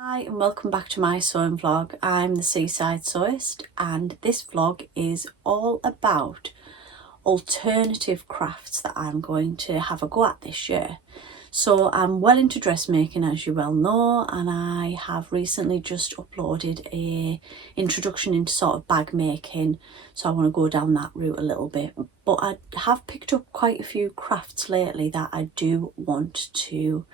Hi and welcome back to my sewing vlog. I'm the Seaside Sewist and this vlog is all about alternative crafts that I'm going to have a go at this year. So I'm well into dressmaking, as you well know, and I have recently just uploaded a introduction into sort of bag making, so I want to go down that route a little bit. But I have picked up quite a few crafts lately that I do want to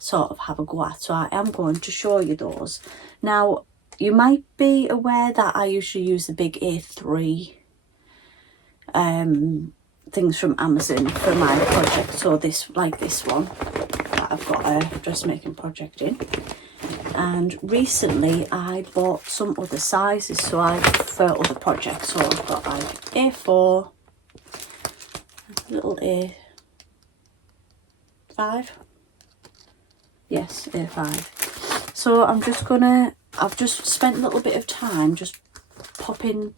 sort of have a go at, so I am going to show you those. Now, you might be aware that I usually use the big A3 things from Amazon for my project. So this, like this one that I've got a dressmaking project in, and recently I bought some other sizes so I for other projects. So I've got like A4, little A5. Yes, A5. So I've just spent a little bit of time just popping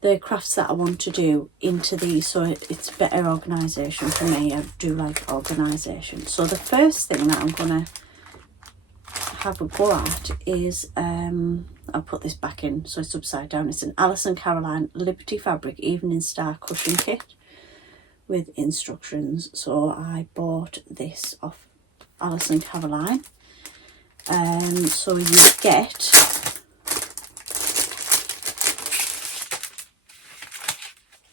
the crafts that I want to do into these, so it's better organisation for me. I do like organisation. So the first thing that I'm going to have a go at is, I'll put this back in so it's upside down. It's an Alice & Caroline Liberty Fabric Evening Star Cushion Kit with instructions. So I bought this off Alice & Caroline. So you get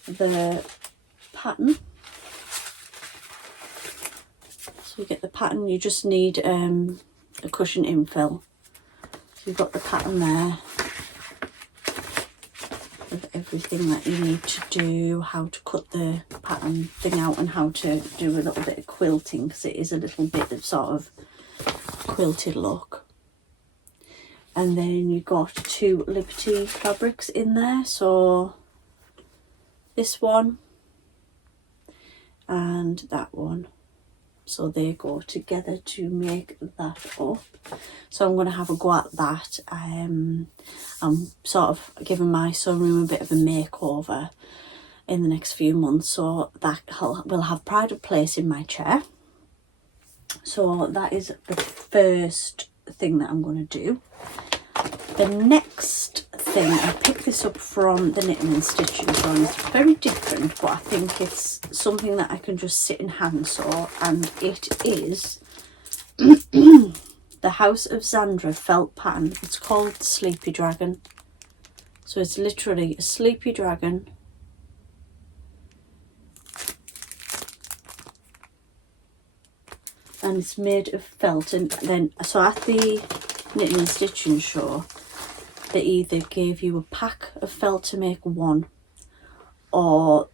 the pattern. So you get the pattern, you just need a cushion infill. So you've got the pattern there with everything that you need to do, how to cut the pattern thing out and how to do a little bit of quilting, because it is a little bit of sort of quilted look. And then you've got two Liberty fabrics in there, so this one and that one, so they go together to make that up. So I'm going to have a go at that. I'm sort of giving my sewing room a bit of a makeover in the next few months, so that will have pride of place in my chair. So that is the first thing that I'm going to do. The next thing, I picked this up from the Knitting and Stitching store, and it's very different, but I think it's something that I can just sit and hand sew, and it is the House of Zandra felt pattern. It's called Sleepy Dragon. So it's literally a sleepy dragon and it's made of felt. And then, so at the Knitting and Stitching show, they either gave you a pack of felt to make one, or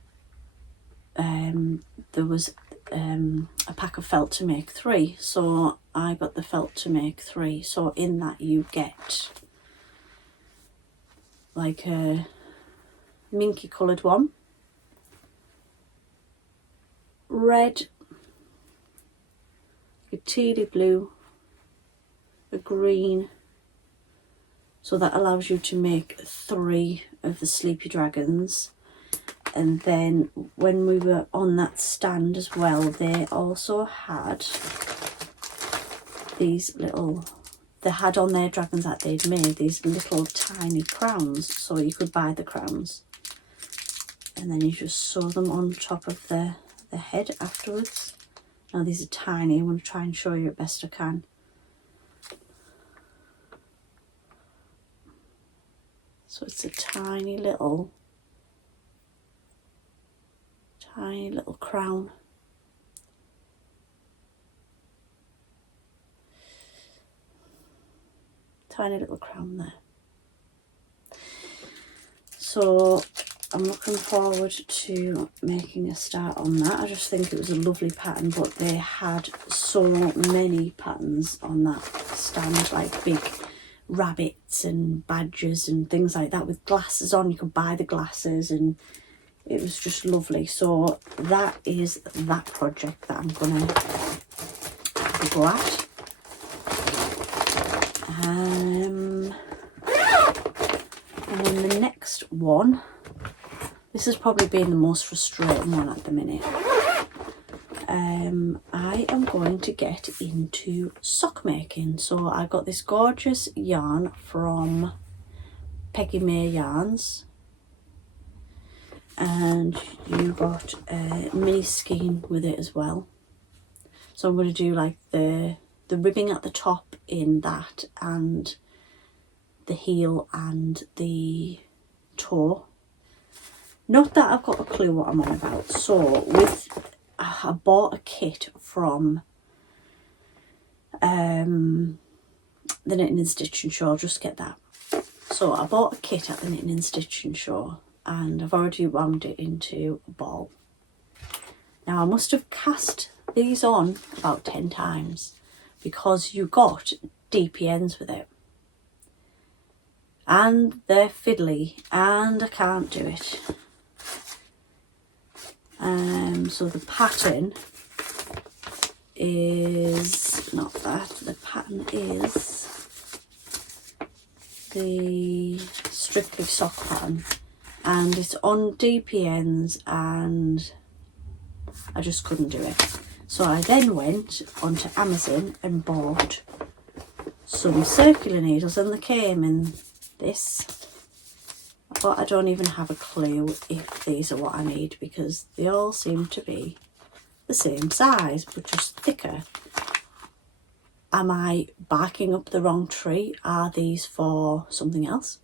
there was a pack of felt to make three. So I got the felt to make three. So in that you get like a minky coloured one, red, a tealy blue, a green. So that allows you to make three of the Sleepy Dragons. And then when we were on that stand as well, they also had these little, they had on their dragons that they'd made these little tiny crowns. So you could buy the crowns and then you just sew them on top of the head afterwards. Now these are tiny. I'm going to try and show you it best I can. So it's a tiny little crown. Tiny little crown there. So I'm looking forward to making a start on that. I just think it was a lovely pattern, but they had so many patterns on that stand, like big rabbits and badgers and things like that with glasses on. You could buy the glasses and it was just lovely. So that is that project that I'm gonna have a go at. And then the next one, this has probably been the most frustrating one at the minute. I am going to get into sock making. So I got this gorgeous yarn from Peggy May Yarns, and you got a mini skein with it as well. So I'm going to do like the ribbing at the top in that, and the heel and the toe. Not that I've got a clue what I'm on about. So I bought a kit from the Knitting and Stitching Show. I'll just get that. So I bought a kit at the Knitting and Stitching Show, and I've already wound it into a ball. Now I must have cast these on about 10 times because you got DP ends with it. And they're fiddly and I can't do it. So the pattern is not that. The pattern is the Strictly sock pattern, and it's on DP ends, and I just couldn't do it. So I then went onto Amazon and bought some circular needles, and they came in this. But I don't even have a clue if these are what I need, because they all seem to be the same size but just thicker. Am I barking up the wrong tree? Are these for something else?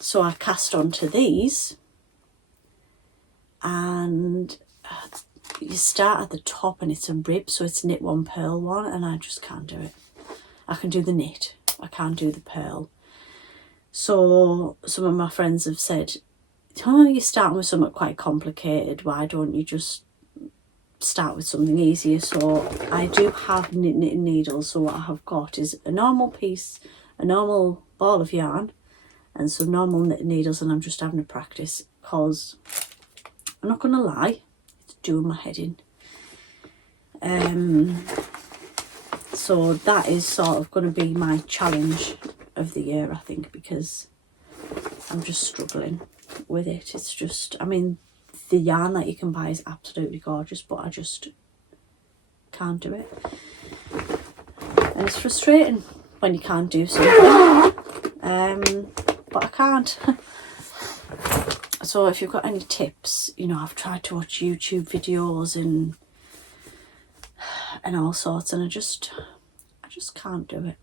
So I cast onto these, and you start at the top and it's a rib, so it's knit one, purl one, and I just can't do it. I can do the knit, I can't do the purl. So some of my friends have said, oh, you're starting with something quite complicated, why don't you just start with something easier? So I do have knitting needles, so what I have got is a normal piece, a normal ball of yarn, and some normal knitting needles, and I'm just having a practice because I'm not going to lie, it's doing my head in. So that is sort of going to be my challenge of the year, I think, because I'm just struggling with it. It's just, I mean, the yarn that you can buy is absolutely gorgeous, but I just can't do it. And it's frustrating when you can't do something. But I can't. So if you've got any tips, you know, I've tried to watch YouTube videos and all sorts, and I just can't do it.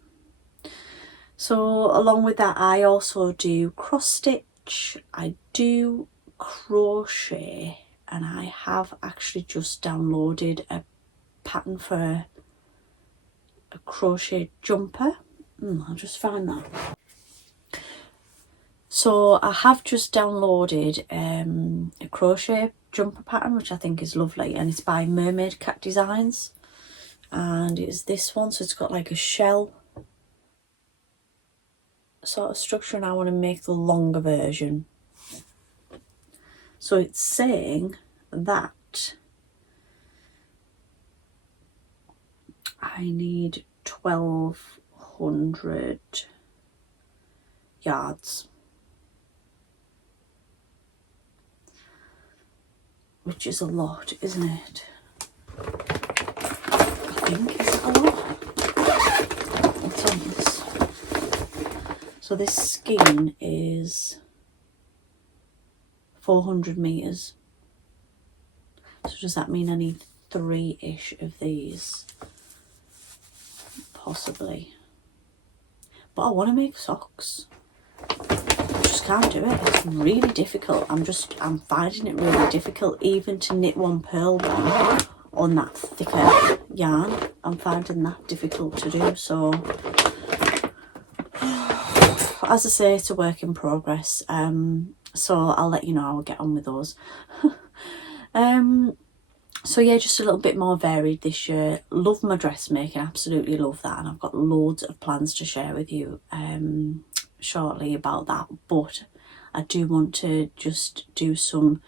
So along with that, I also do cross stitch, I do crochet, and I have actually just downloaded a pattern for a crochet jumper. I'll just find that. So I have just downloaded a crochet jumper pattern, which I think is lovely, and it's by Mermaid Cat Designs, and it's this one. So it's got like a shell sort of structure, and I want to make the longer version. So it's saying that I need 1200 yards, which is a lot, isn't it? I think it's a lot. What's on this? So this skein is 400 meters. So does that mean I need 3-ish of these? Possibly. But I want to make socks. I just can't do it. It's really difficult. I'm finding it really difficult even to knit one, purl one on that thicker yarn. I'm finding that difficult to do. So as I say, it's a work in progress. So I'll let you know how I get on with those. So yeah, just a little bit more varied this year. Love my dressmaking, absolutely love that, and I've got loads of plans to share with you shortly about that. But I do want to just do some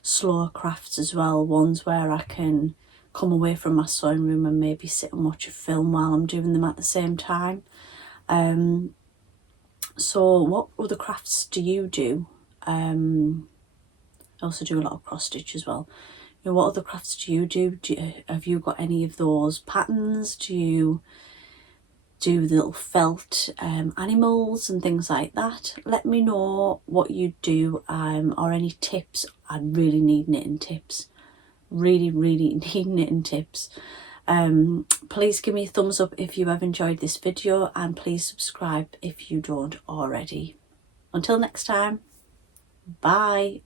slower crafts as well, ones where I can come away from my sewing room and maybe sit and watch a film while I'm doing them at the same time. So what other crafts do you do? I also do a lot of cross stitch as well. You know, what other crafts do you do? Have you got any of those patterns? Do you do the little felt animals and things like that? Let me know what you do, or any tips. I really need knitting tips. Really need knitting tips. Please give me a thumbs up if you have enjoyed this video, and please subscribe if you don't already. Until next time, bye.